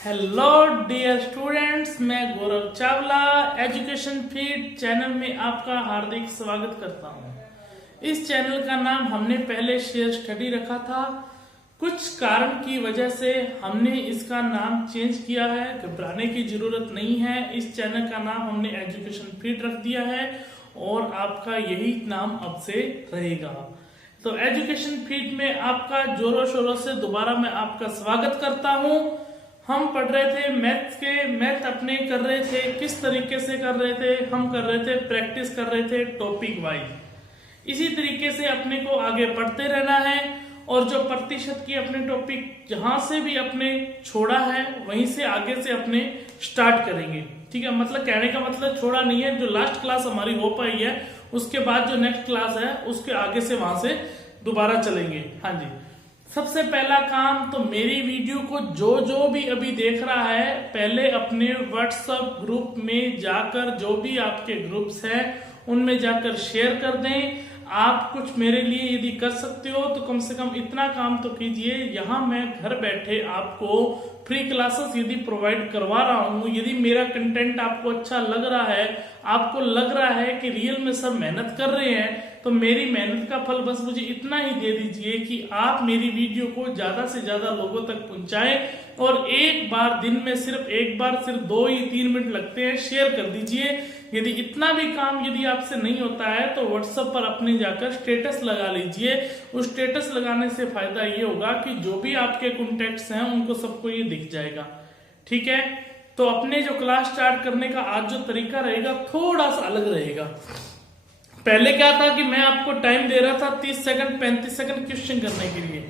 Hello dear students, मैं गौरव Chawla education feed channel में आपका हार्दिक स्वागत करता हूं। इस चैनल का नाम हमने पहले शेयर स्टडी रखा था। कुछ कारण की वजह से हमने इसका नाम चेंज किया है। घबराने की जरूरत नहीं है। इस चैनल का नाम हमने एजुकेशन फीड रख दिया है और आपका यही नाम अब से रहेगा। तो एजुकेशन फीड में आपका जोरों शोरों से दोबारा मैं आपका स्वागत करता हूं। हम पढ़ रहे थे मैथ अपने कर रहे थे। किस तरीके से कर रहे थे? हम कर रहे थे, प्रैक्टिस कर रहे थे टॉपिक वाइज। इसी तरीके से अपने को आगे पढ़ते रहना है और जो प्रतिशत की अपने टॉपिक जहां से भी अपने छोड़ा है वहीं से आगे से अपने स्टार्ट करेंगे। ठीक है, मतलब कहने का मतलब छोड़ा नहीं है। जो लास्ट क्लास हमारी हो पाई है उसके बाद जो नेक्स्ट क्लास है उसके आगे से वहां से दोबारा चलेंगे। हाँ जी, सबसे पहला काम तो मेरी वीडियो को जो भी अभी देख रहा है, पहले अपने व्हाट्सएप ग्रुप में जाकर जो भी आपके ग्रुप्स हैं उनमें जाकर शेयर कर दें। आप कुछ मेरे लिए यदि कर सकते हो तो कम से कम इतना काम तो कीजिए। यहाँ मैं घर बैठे आपको फ्री क्लासेस यदि प्रोवाइड करवा रहा हूँ, यदि मेरा कंटेंट आपको अच्छा लग रहा है, आपको लग रहा है कि रियल में सब मेहनत कर रहे हैं, तो मेरी मेहनत का फल बस मुझे इतना ही दे दीजिए कि आप मेरी वीडियो को ज्यादा से ज्यादा लोगों तक पहुंचाएं और एक बार दिन में सिर्फ 2 ही 3 मिनट लगते हैं, शेयर कर दीजिए। यदि इतना भी काम यदि आपसे नहीं होता है तो व्हाट्सएप पर अपने जाकर स्टेटस लगा लीजिए। उस स्टेटस लगाने से फायदा ये होगा कि जो भी आपके कॉन्टेक्ट्स हैं उनको सबको ये दिख जाएगा। ठीक है, तो अपने जो क्लास स्टार्ट करने का आज जो तरीका रहेगा थोड़ा सा अलग रहेगा। पहले क्या था कि मैं आपको टाइम दे रहा था 30 सेकंड 35 सेकंड क्वेश्चन करने के लिए।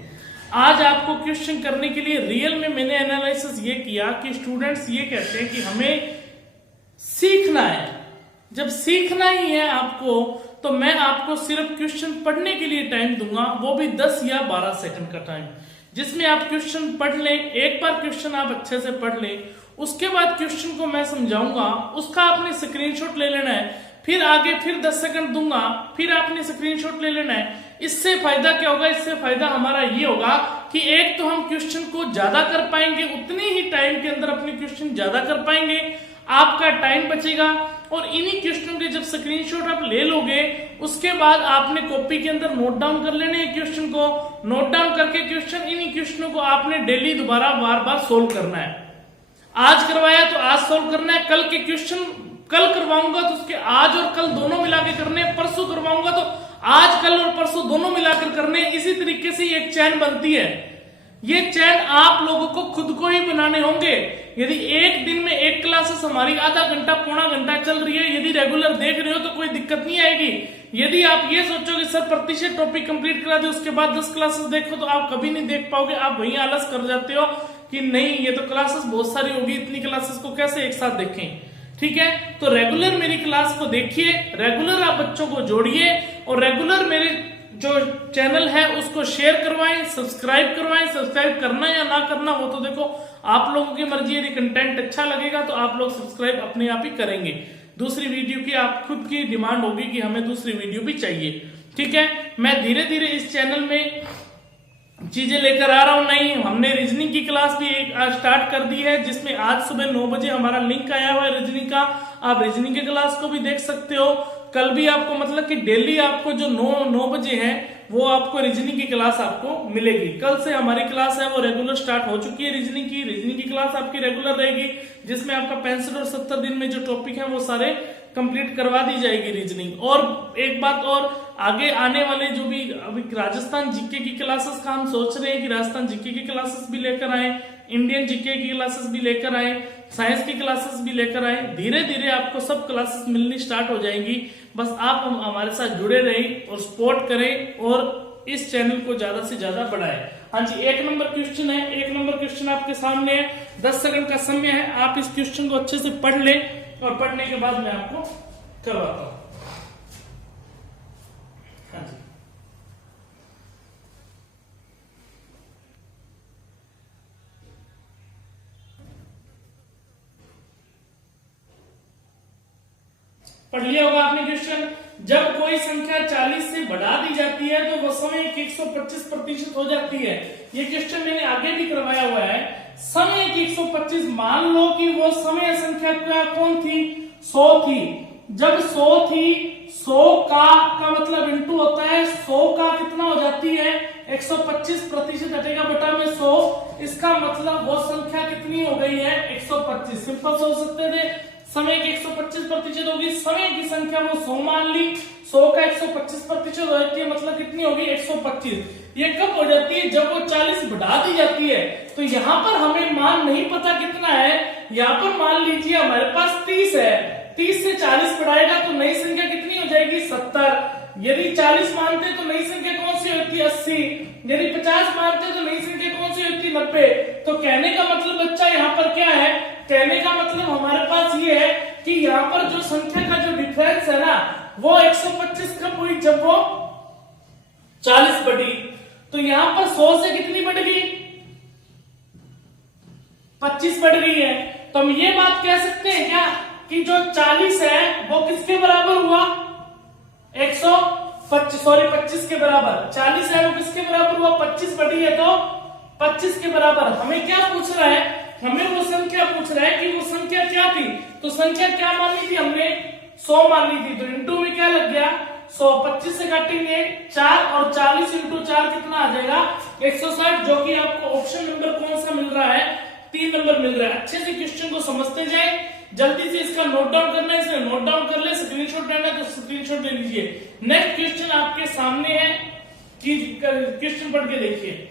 आज आपको क्वेश्चन करने के लिए रियल में मैंने एनालिसिस ये किया कि स्टूडेंट्स ये कहते हैं कि हमें सीखना है। जब सीखना ही है आपको तो मैं आपको सिर्फ क्वेश्चन पढ़ने के लिए टाइम दूंगा, वो भी 10 या 12 सेकंड का टाइम, जिसमें आप क्वेश्चन पढ़ लें। एक बार क्वेश्चन आप अच्छे से पढ़ लें, उसके बाद क्वेश्चन को मैं समझाऊंगा, उसका आपने स्क्रीनशॉट ले लेना है, फिर आगे फिर 10 सेकंड दूंगा, फिर आपने स्क्रीनशॉट ले लेना है। इससे फायदा क्या होगा? इससे फायदा हमारा ये होगा कि एक तो हम क्वेश्चन को ज्यादा कर पाएंगे, उतने ही टाइम के अंदर अपने क्वेश्चन ज्यादा कर पाएंगे, आपका टाइम बचेगा। और इन्हीं क्वेश्चन के जब स्क्रीनशॉट आप ले लोगे उसके बाद आपने कॉपी के अंदर नोट डाउन कर लेने क्वेश्चन को। नोट डाउन करके क्वेश्चन, इन्हीं क्वेश्चनों को आपने डेली दोबारा बार बार सोल्व करना है। आज करवाया तो आज सोल्व करना है, कल के क्वेश्चन कल करवाऊंगा तो उसके आज और कल दोनों मिलाकर करने, परसों करवाऊंगा तो आज कल और परसों दोनों मिलाकर करने। इसी तरीके से एक चैन बनती है। ये चैन आप लोगों को खुद को ही बनाने होंगे। यदि एक दिन में एक क्लासेस हमारी आधा घंटा पौना घंटा चल रही है, यदि रेगुलर देख रहे हो तो कोई दिक्कत नहीं आएगी। यदि आप ये सोचोगे सर प्रतिशत टॉपिक कंप्लीट करा दे उसके बाद 10 क्लासेस देखो, तो आप कभी नहीं देख पाओगे। आप वहीं आलस कर जाते हो कि नहीं ये तो क्लासेस बहुत सारी होगी, इतनी क्लासेस को कैसे एक साथ देखें। ठीक है, तो रेगुलर मेरी क्लास को देखिए, रेगुलर आप बच्चों को जोड़िए और रेगुलर मेरे जो चैनल है उसको शेयर करवाएं, सब्सक्राइब करवाएं। सब्सक्राइब करना या ना करना वो तो देखो आप लोगों की मर्जी। यदि कंटेंट अच्छा लगेगा तो आप लोग सब्सक्राइब अपने आप ही करेंगे। दूसरी वीडियो की आप खुद की डिमांड होगी कि हमें दूसरी वीडियो भी चाहिए। ठीक है, मैं धीरे धीरे इस चैनल में चीजें लेकर आ रहा हूं। नहीं, हमने रीजनिंग की क्लास भी एक स्टार्ट कर दी है, जिसमें आज सुबह 9 बजे हमारा लिंक आया हुआ है रीजनिंग का। आप रीजनिंग की क्लास को भी देख सकते हो। कल भी आपको मतलब कि डेली आपको जो 9 बजे है वो आपको रीजनिंग की क्लास आपको मिलेगी। कल से हमारी क्लास है वो रेगुलर स्टार्ट हो चुकी है। रीजनिंग की क्लास आपकी रेगुलर रहेगी, जिसमें आपका 65 और 70 दिन में जो टॉपिक है वो सारे कंप्लीट करवा दी जाएगी रीजनिंग। और एक बात और, आगे आने वाले जो भी अभी राजस्थान जीके की क्लासेस का हम सोच रहे हैं कि राजस्थान जीके की क्लासेस भी लेकर आए, इंडियन जीके की क्लासेस भी लेकर आए, साइंस की क्लासेस भी लेकर आए। धीरे धीरे आपको सब क्लासेस मिलनी स्टार्ट हो जाएंगी। बस आप हमारे साथ जुड़े रहें और सपोर्ट करें और इस चैनल को ज्यादा से ज्यादा बढ़ाएं। हाँ जी, 1 नंबर क्वेश्चन है। 1 नंबर क्वेश्चन आपके सामने है, 10 सेकंड का समय है। आप इस क्वेश्चन को अच्छे से पढ़ लें और पढ़ने के बाद मैं आपको करवाता हूं। हाँ जी, पढ़ लिया होगा आपने क्वेश्चन। जब कोई संख्या 40 से बढ़ा दी जाती है तो वह समय 125% हो जाती है। ये क्वेश्चन मैंने आगे भी करवाया हुआ है। समय की 125, मान लो कि वो समय संख्या क्या कौन थी, 100 थी। जब 100 थी, 100 का मतलब इंटू होता है 100 का कितना हो जाती है 125% हटेगा बटा में 100, इसका मतलब वो संख्या कितनी हो गई है 125। सिंपल सोच सकते थे, समय की 125% होगी, समय की संख्या वो 100 मान ली, 100 का 125% हो जाती है, मतलब कितनी होगी 125। ये कब हो जाती है, जब वो 40 बढ़ा दी जाती है। तो यहाँ पर हमें मान नहीं पता कितना है, यहाँ पर मान लीजिए हमारे पास 30 है, 30 से 40 बढ़ाएगा तो नई संख्या कितनी हो जाएगी 70। यदि 40 मानते तो नई संख्या कौन सी होती है 80, यदि 50 मानते तो नई संख्या कौन सी होती है 90। तो कहने का मतलब बच्चा यहाँ पर क्या है, कहने का मतलब हमारे पास ये है कि यहाँ पर जो संख्या का जो डिफरेंस है ना वो 125 कब हुई, जब वो 40 बढ़ी। तो यहाँ पर 100 से कितनी बढ़ गई 25 बढ़ गई है। तो हम ये बात कह सकते हैं क्या कि जो 40 है वो किसके बराबर हुआ 25 के बराबर, 40 है वो किसके बराबर हुआ 25 बढ़ी है तो 25 के बराबर। हमें क्या पूछ रहा है, हमें वो संख्या पूछ रहा है कि वो संख्या क्या थी। तो संख्या क्या मानी थी हमने 100 मान ली थी, तो इंटू में क्या लग गया 100, 25 से काटेंगे 4 और 40 इंटू 4 कितना आ जाएगा 160, जो कि आपको ऑप्शन नंबर कौन सा मिल रहा है 3 नंबर मिल रहा है। अच्छे से क्वेश्चन को समझते जाए, जल्दी से इसका नोट डाउन करना है, इसे नोट डाउन कर ले, स्क्रीनशॉट लेना है तो स्क्रीनशॉट ले लीजिए। नेक्स्ट क्वेश्चन आपके सामने है कि क्वेश्चन पढ़ के देखिए।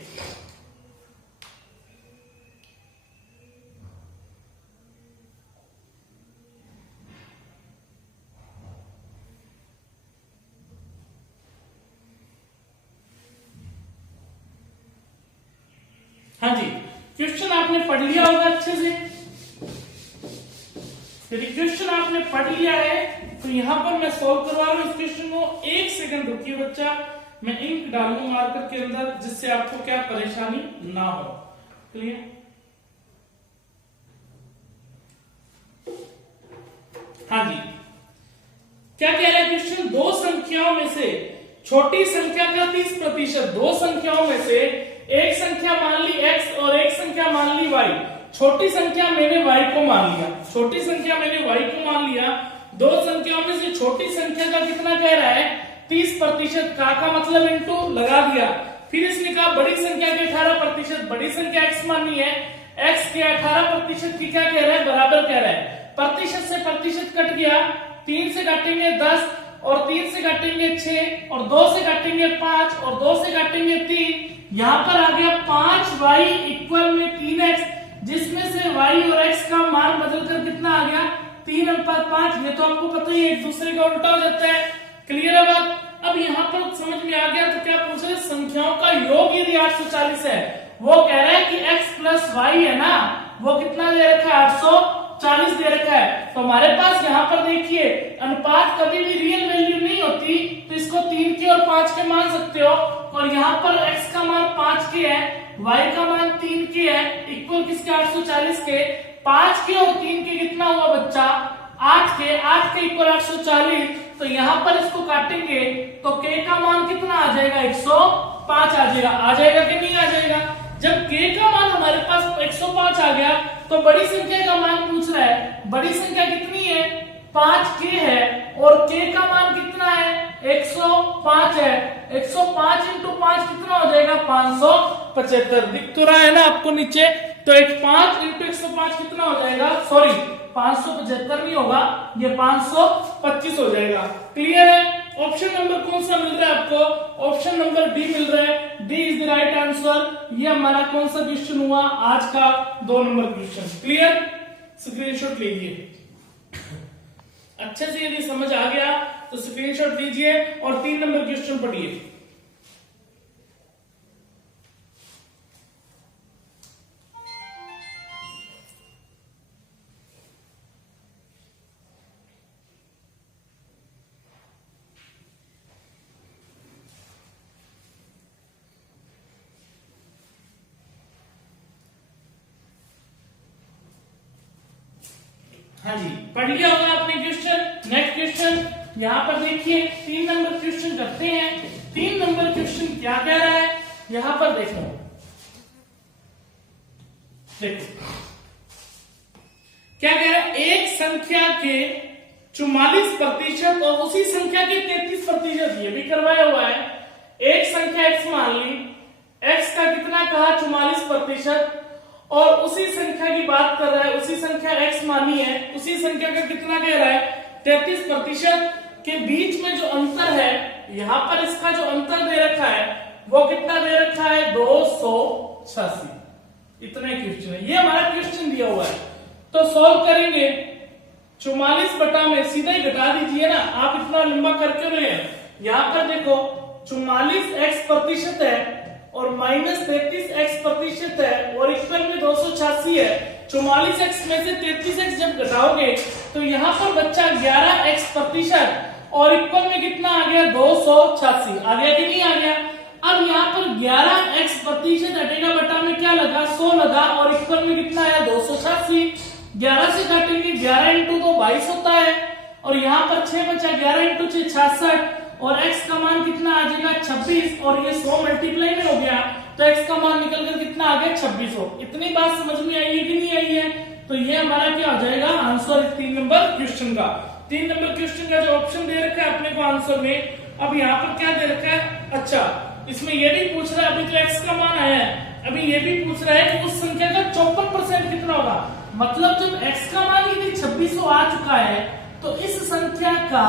हाँ जी, क्वेश्चन आपने पढ़ लिया होगा अच्छे से। यदि क्वेश्चन आपने पढ़ लिया है तो यहां पर मैं सॉल्व करवा रहा हूं इस क्वेश्चन को। 1 सेकंड रुकिए बच्चा, मैं इंक डालूं मार्कर के अंदर जिससे आपको क्या परेशानी ना हो। क्लियर? हाँ जी, क्या कह रहा है क्वेश्चन, दो संख्याओं में से छोटी संख्या का 30%, दो संख्याओं में से एक संख्या मान ली x और एक संख्या मान ली y। छोटी संख्या मैंने y को मान लिया, छोटी संख्या मैंने y को मान लिया। दो संख्याओं में से छोटी संख्या का कितना कह रहा है 30%, का मतलब इंटू लगा दिया। फिर इसने कहा बड़ी संख्या के 18%, बड़ी संख्या x मानी है, x के 18% की क्या कह रहा है बराबर कह रहा है। प्रतिशत से प्रतिशत कट गया, 3 से काटेंगे 10 और 3 से काटेंगे 6 और 2 से काटेंगे 5 और 2 से काटेंगे 3। यहाँ पर आ गया 5y इक्वल में 3x, जिसमें से y और x का मान बदलकर कितना आ गया 3:5। ये तो आपको पता ही है एक दूसरे का उल्टा हो जाता है। क्लियर है बात? अब यहाँ पर समझ में आ गया तो क्या पूछ रहे, संख्याओं का योग यदि 840 है, वो कह रहा है कि x प्लस y है ना वो कितना दे रखा है 840 दे रखा है। तो हमारे पास यहाँ पर देखिए अनुपात कभी भी रियल वैल्यू नहीं होती, तो इसको 3 के और 5 के मान सकते हो। और यहाँ पर x का मान 5 के है, y का मान 3 के है, इक्वल किसके 840 के। 5 के और 3 के कितना हुआ बच्चा 8 के, 8 के इक्वल 840। तो यहाँ पर इसको काटेंगे तो k का मान कितना आ जाएगा 105 आ जाएगा। आ जाएगा कि नहीं आ जाएगा? जब k का मान हमारे पास 105 आ गया तो बड़ी संख्या का मान पूछ रहा है, बड़ी संख्या कितनी है 5k है और k का मान कितना है 105 है। 105 इंटू 5 कितना हो जाएगा 575। दिख तो रहा है ना आपको नीचे, तो 5 इंटू 105 कितना हो जाएगा, सॉरी 575 नहीं होगा, ये 525 हो जाएगा। क्लियर है? ऑप्शन नंबर कौन सा मिल रहा है आपको, ऑप्शन नंबर डी मिल रहा है, D is the right answer. ये हमारा कौन सा क्वेश्चन हुआ आज का 2 नंबर क्वेश्चन। क्लियर? स्क्रीनशॉट लीजिए। अच्छे से यदि समझ आ गया तो स्क्रीनशॉट लीजिए और 3 नंबर क्वेश्चन पढ़िए। हाँ जी, पढ़ लिया होगा आपने क्वेश्चन। नेक्स्ट क्वेश्चन यहाँ पर देखिए 3 नंबर क्वेश्चन करते हैं। 3 नंबर क्वेश्चन क्या कह रहा है यहाँ पर देखो, देखो क्या कह रहा है, एक संख्या के 44% और उसी संख्या के 33%, ये भी करवाया हुआ है। एक संख्या x मान ली, x का कितना कहा 44%, और उसी संख्या की बात कर रहा है, उसी संख्या x मानी है, उसी संख्या का कितना कह रहा है 33% के बीच में जो अंतर है, यहां पर इसका जो अंतर दे रखा है वो कितना दे रखा है 286। इतने क्वेश्चन है, ये हमारा क्वेश्चन दिया हुआ है। तो सॉल्व करेंगे 44 बटा में सीधा ही घटा दीजिए ना, आप इतना लंबा करके रहे हैं। यहां पर देखो 44x% है और -33x% है और इक्वल में 286 है। 44x में से 33x जब घटाओगे तो यहां पर बच्चा 11x% और इक्वल में कितना आ गया 286। आ गया कि नहीं आ गया? अब यहाँ पर 11x% हटेगा, बटा में क्या लगा 100 लगा और इक्वल में कितना आया 286। 11 से काटेंगे, 11 इंटू 2 22 होता है और यहाँ पर 6 बचा, 11 इंटू 6 66 और x का मान कितना आ जाएगा 26 और ये 100 मल्टीप्लाई में हो गया तो x का मान निकल कर कितना आ गया 2600। इतनी बात समझ में आई है कि नहीं आई है? तो ये हमारा क्या हो जाएगा आंसर 3 नंबर क्वेश्चन का। 3 नंबर क्वेश्चन का जो ऑप्शन दे रखा है अपने को आंसर में, अब यहाँ पर क्या दे रखा है, अच्छा इसमें ये भी पूछ रहा है, अभी तो x का मान आया है, अभी ये भी पूछ रहा है कि उस संख्या का 54% कितना होगा। मतलब जब x का मान यदि 2600 आ चुका है तो इस संख्या का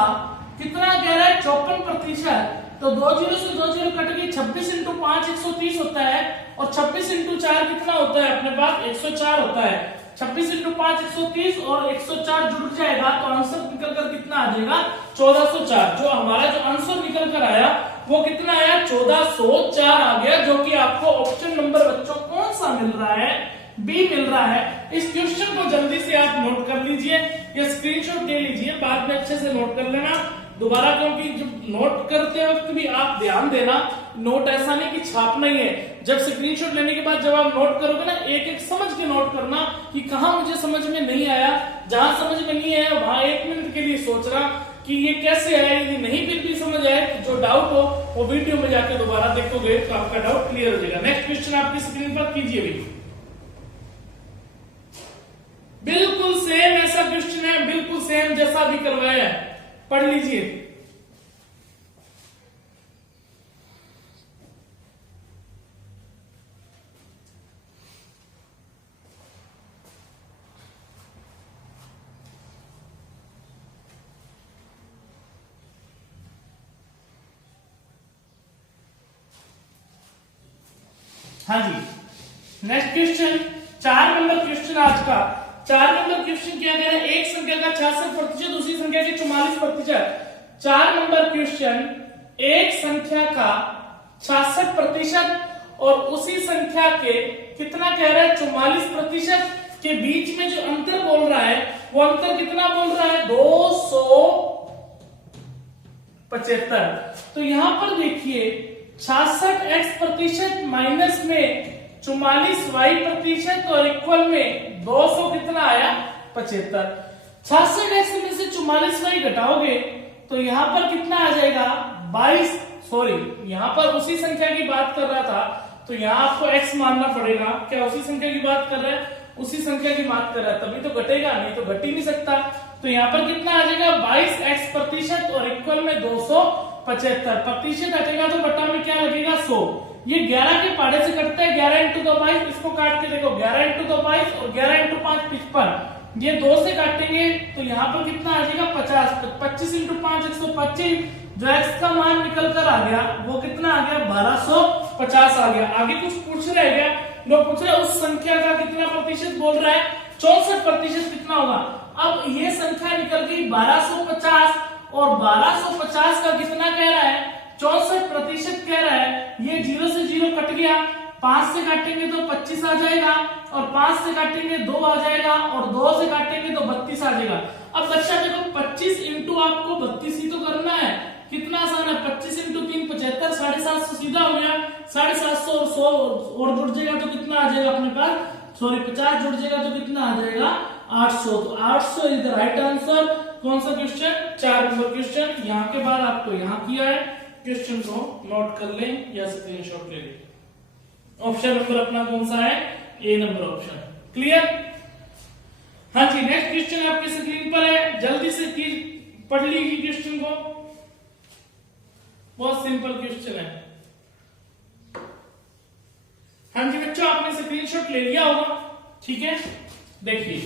कितना कह रहा है 54%। तो 2 जीरो से 2 जीरो कट गई, 26 इंटू 5 130 होता है और 26 इंटू 4 कितना होता है अपने पास 104 होता है। 26 इंटू 5 130 और 104 जुड़ जाएगा तो आंसर निकल कर कितना आ जाएगा 1404। जो हमारा जो आंसर निकल कर आया वो कितना आया 1404 आ गया, जो कि आपको ऑप्शन नंबर बच्चों कौन सा मिल रहा है, बी मिल रहा है। इस क्वेश्चन को जल्दी से आप नोट कर लीजिए या स्क्रीनशॉट ले लीजिए, बाद में अच्छे से नोट कर लेना दोबारा, क्योंकि जब नोट करते वक्त भी आप ध्यान देना, नोट ऐसा नहीं कि छापना ही है। जब स्क्रीनशॉट लेने के बाद जब आप नोट करोगे ना, एक एक समझ के नोट करना कि कहाँ मुझे समझ में नहीं आया, जहां समझ में नहीं आया वहां 1 मिनट के लिए सोच रहा कि ये कैसे है। यदि नहीं फिर भी समझ आए तो जो डाउट हो वो वीडियो में जाके दोबारा देखोगे तो आपका डाउट क्लियर हो जाएगा। नेक्स्ट क्वेश्चन आपकी स्क्रीन पर कीजिए भी, बिल्कुल सेम ऐसा क्वेश्चन है, बिल्कुल सेम जैसा भी करवाया है, पढ़ लीजिए। हाँ जी, नेक्स्ट क्वेश्चन 4 नंबर क्वेश्चन आज का। 4 नंबर क्वेश्चन क्या कह रहा है, एक संख्या का 66% उसी संख्या के 44%। 4 नंबर क्वेश्चन, एक संख्या का 66% और उसी संख्या के कितना कह रहा है 44% के बीच में जो अंतर बोल रहा है वो अंतर कितना बोल रहा है 275। तो यहां पर देखिए 66x% माइनस में 44y% और इक्वल में 200 कितना आया 75। 66x में से 44y घटाओगे तो यहां पर कितना आ जाएगा 22। सॉरी, यहां पर उसी संख्या की बात कर रहा था तो यहां आपको x मानना पड़ेगा। क्या उसी संख्या की बात कर रहा है? उसी संख्या की बात कर रहा है, तभी तो घटेगा, नहीं तो घट ही नहीं सकता। तो यहाँ पर कितना आ जाएगा 22x% और इक्वल में 275। प्रतिशत हटेगा तो बटा में क्या लगेगा 100। ये 11 के पहाड़े से कटता है, 11 इंटू 2 22, इसको काट के देखो 11 इंटू 2 22 और 11 इंटू 5 55। ये 2 से काटेंगे तो यहाँ पर कितना आ जाएगा 50। 25 इंटू 5 125। जो x का मान निकल कर आ गया वो कितना आ गया 1250 आ गया। आगे कुछ पूछ रहे क्या, लोग पूछ रहे उस संख्या का कितना प्रतिशत बोल रहा है 64% कितना होगा। अब ये संख्या निकल गई 1250 और 1250 का कितना कह रहा है 64% कह रहा है। ये 0 से 0 कट गया, 5 से काटेंगे तो 25 आ जाएगा और 5 से काटेंगे 2 आ जाएगा और 2 से काटेंगे तो 32 आ जाएगा। अब बच्चा देखो 25 इंटू आपको 32 ही तो करना है, कितना आसान है। 25 इंटू 3 75, 750 सीधा हो गया। 750 और 100 और जुड़ जाएगा तो कितना आ जाएगा अपने पास, सॉरी 50 जुड़ जाएगा तो कितना आ जाएगा 800। तो 800 इज द राइट आंसर। कौन सा क्वेश्चन 4 नंबर क्वेश्चन। यहाँ के बाद आपको यहाँ किया है, क्वेश्चन को नोट कर लें या स्क्रीनशॉट ले लें। ऑप्शन नंबर अपना कौन सा है, ए नंबर ऑप्शन। क्लियर? हाँ जी, नेक्स्ट क्वेश्चन आपके स्क्रीन पर है, जल्दी से पढ़ लीजिए क्वेश्चन को, बहुत सिंपल क्वेश्चन है। हाँ जी बच्चों, आपने स्क्रीनशॉट ले लिया होगा, ठीक है। देखिए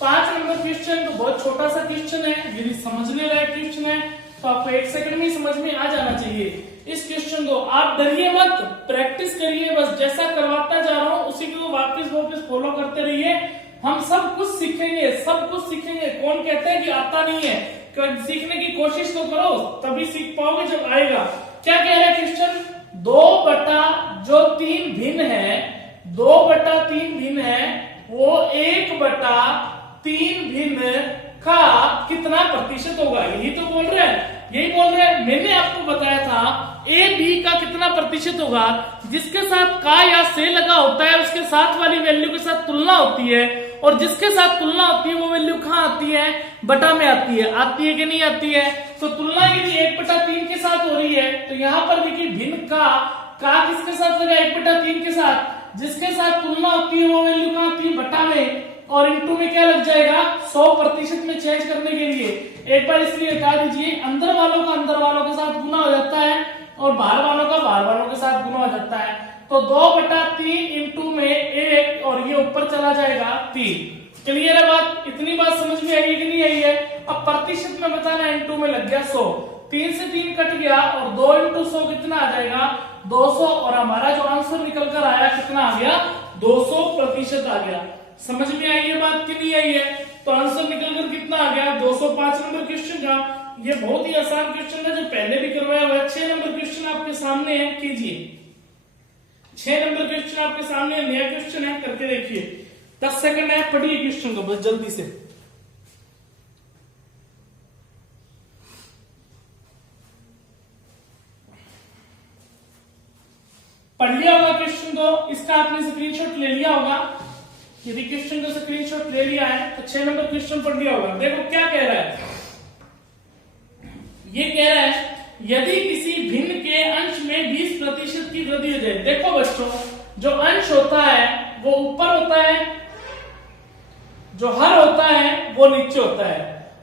5 नंबर क्वेश्चन तो बहुत छोटा सा क्वेश्चन है, यदि समझने लायक क्वेश्चन है तो आपको 1 सेकंड में समझ में आ जाना चाहिए। इस क्वेश्चन को आप डरिए मत, प्रैक्टिस करिए, बस जैसा करवाता जा रहा हूं उसी को वापस फॉलो करते रहिए। हम सब कुछ सीखेंगे, सब कुछ सीखेंगे। कौन कहता है कि आता नहीं है? सीखने की कोशिश तो करो, तभी सीख पाओगे जब आएगा। क्या कह रहा है क्वेश्चन? 2/3 भिन्न है, 2/3 भिन्न है, वो 1/3 भिन्न का कितना प्रतिशत होगा? यही तो बोल रहे हैं, यही बोल रहे हैं। मैंने आपको बताया था ए बी का कितना प्रतिशत होगा, जिसके साथ का या से लगा होता है उसके साथ वाली वैल्यू के साथ तुलना होती है, और जिसके साथ तुलना होती है वो वैल्यू कहाँ आती है? बटा में आती है। आती है कि नहीं आती है? तो तुलना यदि 1/3 के साथ हो रही है तो यहाँ पर देखिए भिन्न का किसके साथ लगा? 1/3 के साथ। जिसके साथ तुलना होती है वो वैल्यू कहाँ आती है? बटा में, और इनटू में क्या लग जाएगा? 100% में चेंज करने के लिए एक बार इसलिए हटा दीजिए, अंदर वालों का अंदर वालों के साथ गुना हो जाता है और बाहर वालों का बाहर वालों के साथ गुना हो जाता है। तो 2/3 इंटू में 1 और ये ऊपर चला जाएगा 3। क्लियर है बात? इतनी बात समझ में आई कि नहीं आई है? अब प्रतिशत में बताना, इंटू में लग गया 100, 3 से 3 कट गया और 2 इंटू 100 कितना आ जाएगा? 200, और हमारा जो आंसर निकल कर आया कितना आ गया? 200% आ गया। समझ में आई है बात कि नहीं आई है? तो आंसर निकल कर कितना आ गया? 205 नंबर क्वेश्चन का। ये बहुत ही आसान क्वेश्चन है जो पहले भी करवाया हुआ है। 6 नंबर क्वेश्चन आपके सामने है, कीजिए। 6 नंबर क्वेश्चन आपके सामने नया क्वेश्चन है, करके देखिए। 10 सेकंड है, पढ़िए क्वेश्चन को बस जल्दी से। पढ़ लिया होगा क्वेश्चन को, इसका आपने स्क्रीनशॉट ले लिया होगा। यदि क्वेश्चन का स्क्रीनशॉट ले लिया है तो 6 नंबर क्वेश्चन पढ़ लिया होगा। देखो क्या कह रहा है, ये कह रहा है यदि किसी भिन्न के अंश में 20% की वृद्धि हो जाए। देखो बच्चों, जो अंश होता है वो ऊपर होता है, जो हर होता है वो नीचे होता है।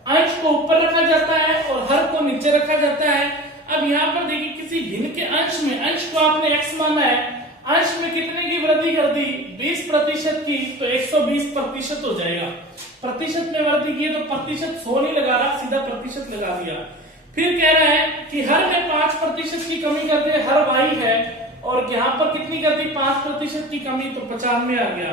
अंश को ऊपर रखा जाता है और हर को नीचे रखा जाता है। अब यहाँ पर देखिए किसी भिन्न के अंश में, अंश को आपने x माना है, अंश में कितने की वृद्धि कर दी? 20% की, तो 120% हो जाएगा। प्रतिशत में वृद्धि की तो प्रतिशत 100 नहीं लगा रहा, सीधा प्रतिशत लगा दिया। फिर कह रहा है कि हर में 5% की कमी कर दे, हर y है, और यहाँ पर कितनी कर दी? 5% की कमी, तो 95 आ गया।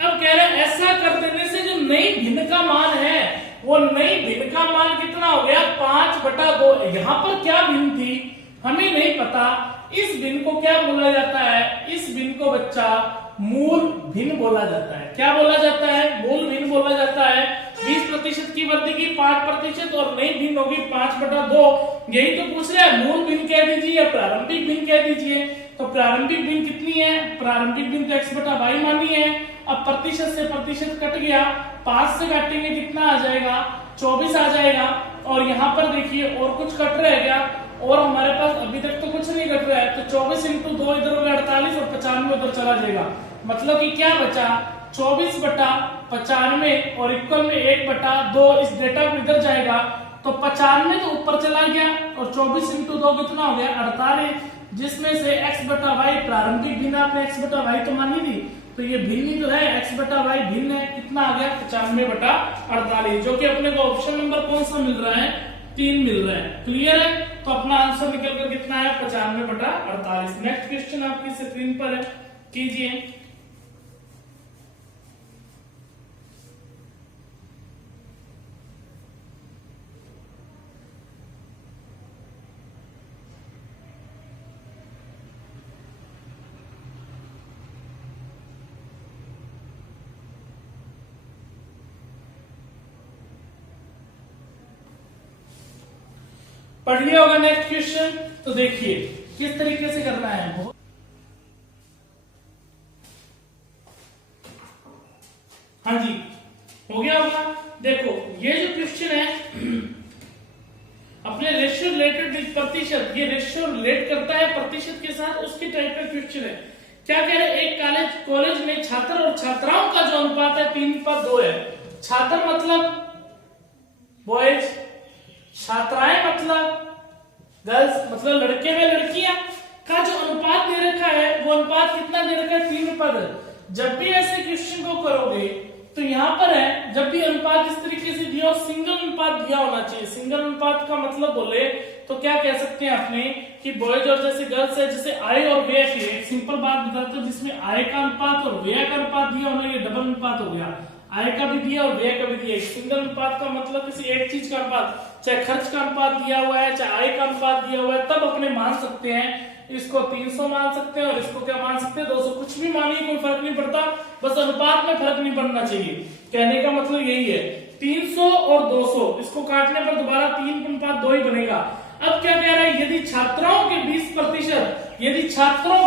अब कह रहे हैं ऐसा कर देने से जो नई भिन्न का मान है, वो नई भिन्न का मान कितना हो गया? 5/2। यहाँ पर क्या भिन्न थी हमें नहीं पता। इस भिन्न को क्या बोला जाता है? इस भिन्न को बच्चा मूल भिन्न बोला जाता है। क्या बोला जाता है? मूल भिन्न बोला जाता है। 20% की वृद्धि की 5% और नई भिन्न होगी 5/2। यही तो पूछ रहा है, मूल भिन्न कह दीजिए या प्रारंभिक भिन्न कह दीजिए। तो प्रारंभिक भिन्न कितनी है? प्रारंभिक भिन्न तो x/y मानी है। अब प्रतिशत से प्रतिशत कट गया, 5 से काटेंगे कितना आ जाएगा? 24 आ जाएगा। और यहाँ पर देखिए और कुछ कट रह गया, और हमारे पास अभी तक तो कुछ नहीं कट रहा है, तो 24 इंटू 2 इधर हो गया 48 और 95 उधर चला जाएगा। मतलब कि क्या बचा? 24/95 और इक्वल में 1/2। इस डेटा को इधर जाएगा तो 95 तो ऊपर चला गया और 24 इंटू 2 कितना हो गया? 48, जिसमें से x/y प्रारंभिक भिन्न आपने x/y तो मानी थी, तो ये भिन्न जो है x/y भिन्न है, कितना आ गया? 95/48, जो कि अपने को ऑप्शन नंबर कौन सा मिल रहा है? 3 मिल रहा है। क्लियर है? तो अपना आंसर निकल कर कितना है? 95/48। नेक्स्ट क्वेश्चन आपकी स्क्रीन पर है, कीजिए। पढ़ लिया होगा नेक्स्ट क्वेश्चन। तो देखिए किस तरीके से करना है। हाँ जी, हो गया होगा। देखो ये जो क्वेश्चन है अपने रेशियो रिलेटेड प्रतिशत, ये रेशियो रिलेट करता है प्रतिशत के साथ, उसकी टाइप का क्वेश्चन है। क्या कह रहे हैं, एक कॉलेज में छात्र और छात्राओं का जो अनुपात है 3:2 है। छात्र मतलब बॉयज, छात्राएं मतलब गर्ल्स, मतलब लड़के में लड़कियां का जो अनुपात दे रखा है वो अनुपात कितना दे रखा है, 3:2। जब भी ऐसे क्वेश्चन को करोगे तो यहाँ पर है, जब भी अनुपात इस तरीके से दिया हो, सिंगल अनुपात दिया होना चाहिए। सिंगल अनुपात का मतलब बोले तो क्या कह सकते हैं आपने कि बॉयज और जैसे गर्ल्स है, जैसे आय और व्यय की एक सिंपल बात बताता हूं, जिसमें आय का अनुपात और व्यय का अनुपात दिया होना, ये डबल अनुपात हो गया। आय का भी दिया और व्यय का भी दिया। सिंगल अनुपात का मतलब किसी एक चीज का अनुपात, चाहे खर्च का अनुपात दिया हुआ है, चाहे आय का अनुपात दिया हुआ है, तब अपने मान सकते हैं। इसको 300 मान सकते हैं और इसको क्या मान सकते हैं, 200। कुछ भी मानिए, कोई फर्क नहीं पड़ता, बस अनुपात में फर्क नहीं पड़ना चाहिए। कहने का मतलब यही है, 300 और 200 इसको काटने पर दोबारा 3:2 ही बनेगा। अब क्या कह रहा है, यदि छात्राओं के 20%, यदि छात्रों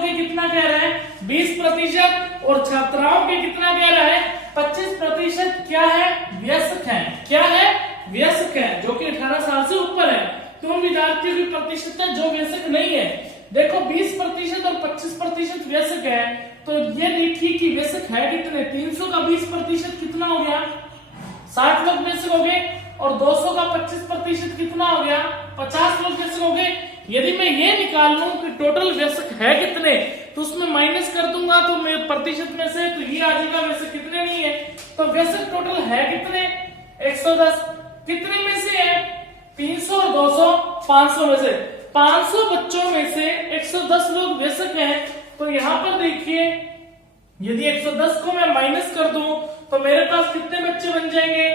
के कितना कह रहा है, 20% और छात्राओं के कितना कह रहा है, 25% क्या है, वयस्क है। क्या है, वयस्क है, जो कि 18 साल से ऊपर है। तो उन विद्यार्थियों की प्रतिशत है जो वयस्क नहीं है। देखो 20% और 25% वयस्क है, तो ये नहीं ठीक कि वयस्क है कितने। 300 का 20% कितना हो गया, 60 लोग वयस्क हो गए, और 200 का 25% कितना हो गया, 50 लोग वयस्क हो गए। यदि मैं ये निकाल लूं कि टोटल वयस्क है कितने, तो उसमें माइनस कर दूंगा तो मैं प्रतिशत में से, तो ये आ जाएगा वयस्क कितने नहीं है। तो वयस्क टोटल है कितने, 110। कितने में से है, 300 और 200, 500 में से। 500 बच्चों में से 110 लोग वयस्क हैं। तो यहां पर देखिए, यदि 110 को मैं माइनस कर दूं तो मेरे पास कितने बच्चे बन जाएंगे,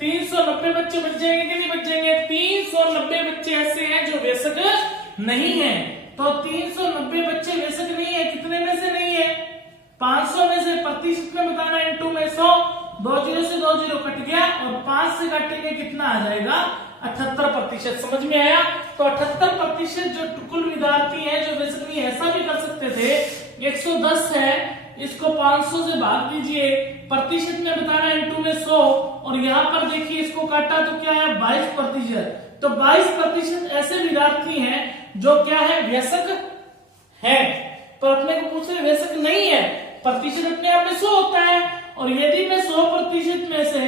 390 बच्चे बच जाएंगे कि नहीं बच जाएंगे। 390 बच्चे ऐसे हैं जो वयस्क नहीं है। तो 390 बच्चे वयस्क नहीं है, कितने में से नहीं है, 500 में से। प्रतिशत में बताना, इनटू में 100, 2 0 से 2 0 कट गया, और 5 से काटेंगे कितना आ जाएगा, 78%। समझ में आया। तो 78% जो कुल विद्यार्थी है जो वयस्क नहीं है। ऐसा भी कर सकते थे, 110 है, इसको 500 से भाग दीजिए, प्रतिशत में बताना, इनटू में 100, और यहाँ पर देखिए इसको काटा तो क्या है, 22%। तो 22% ऐसे विद्यार्थी हैं जो क्या है, वयस्क है। पर अपने को पूछ रहे वयस्क नहीं है, प्रतिशत अपने आप में 100 होता है। और यदि मैं 100% में से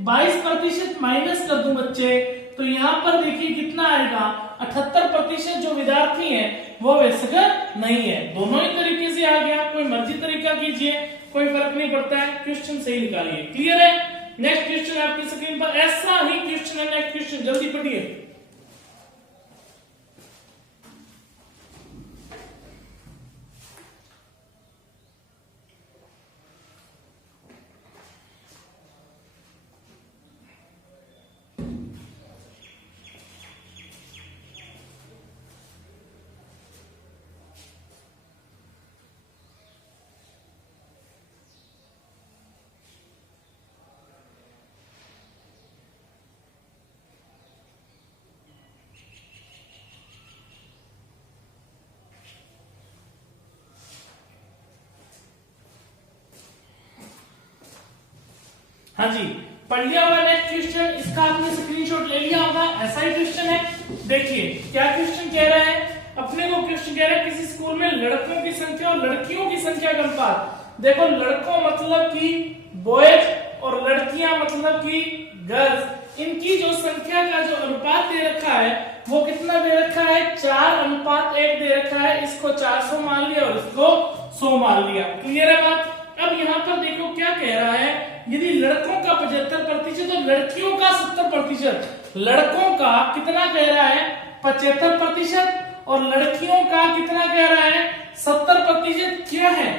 22% माइनस कर दूं बच्चे, तो यहाँ पर देखिए कितना आएगा, 78% जो विद्यार्थी हैं वो वयस्क नहीं है। दोनों ही तरीके से आ गया, कोई मर्जी तरीका कीजिए, कोई फर्क नहीं पड़ता है, क्वेश्चन सही निकालिए। क्लियर है। नेक्स्ट क्वेश्चन आपकी स्क्रीन पर ऐसा ही क्वेश्चन है। नेक्स्ट क्वेश्चन जल्दी पढ़िए। हाँ जी, पढ़ लिया होगा नेक्स्ट क्वेश्चन। इसका आपने स्क्रीनशॉट ले लिया होगा। ऐसा ही क्वेश्चन है, देखिए क्या क्वेश्चन कह रहा है। अपने को क्वेश्चन कह रहा है, किसी स्कूल में लड़कों की संख्या और लड़कियों की संख्या का अनुपात। देखो लड़कों मतलब कि बॉयज और लड़कियां मतलब कि गर्ल्स, इनकी जो संख्या का जो अनुपात दे रखा है वो कितना दे रखा है, 4:1 दे रखा है। इसको 400 मान लिया और इसको 100 मान लिया। क्लियर है बात। अब यहाँ पर देखो क्या कह रहा है, यदि लड़कों का 75% और लड़कियों का 70%, लड़कों का कितना कह रहा है, 75% और लड़कियों का कितना कह रहा है, 70%। क्या है,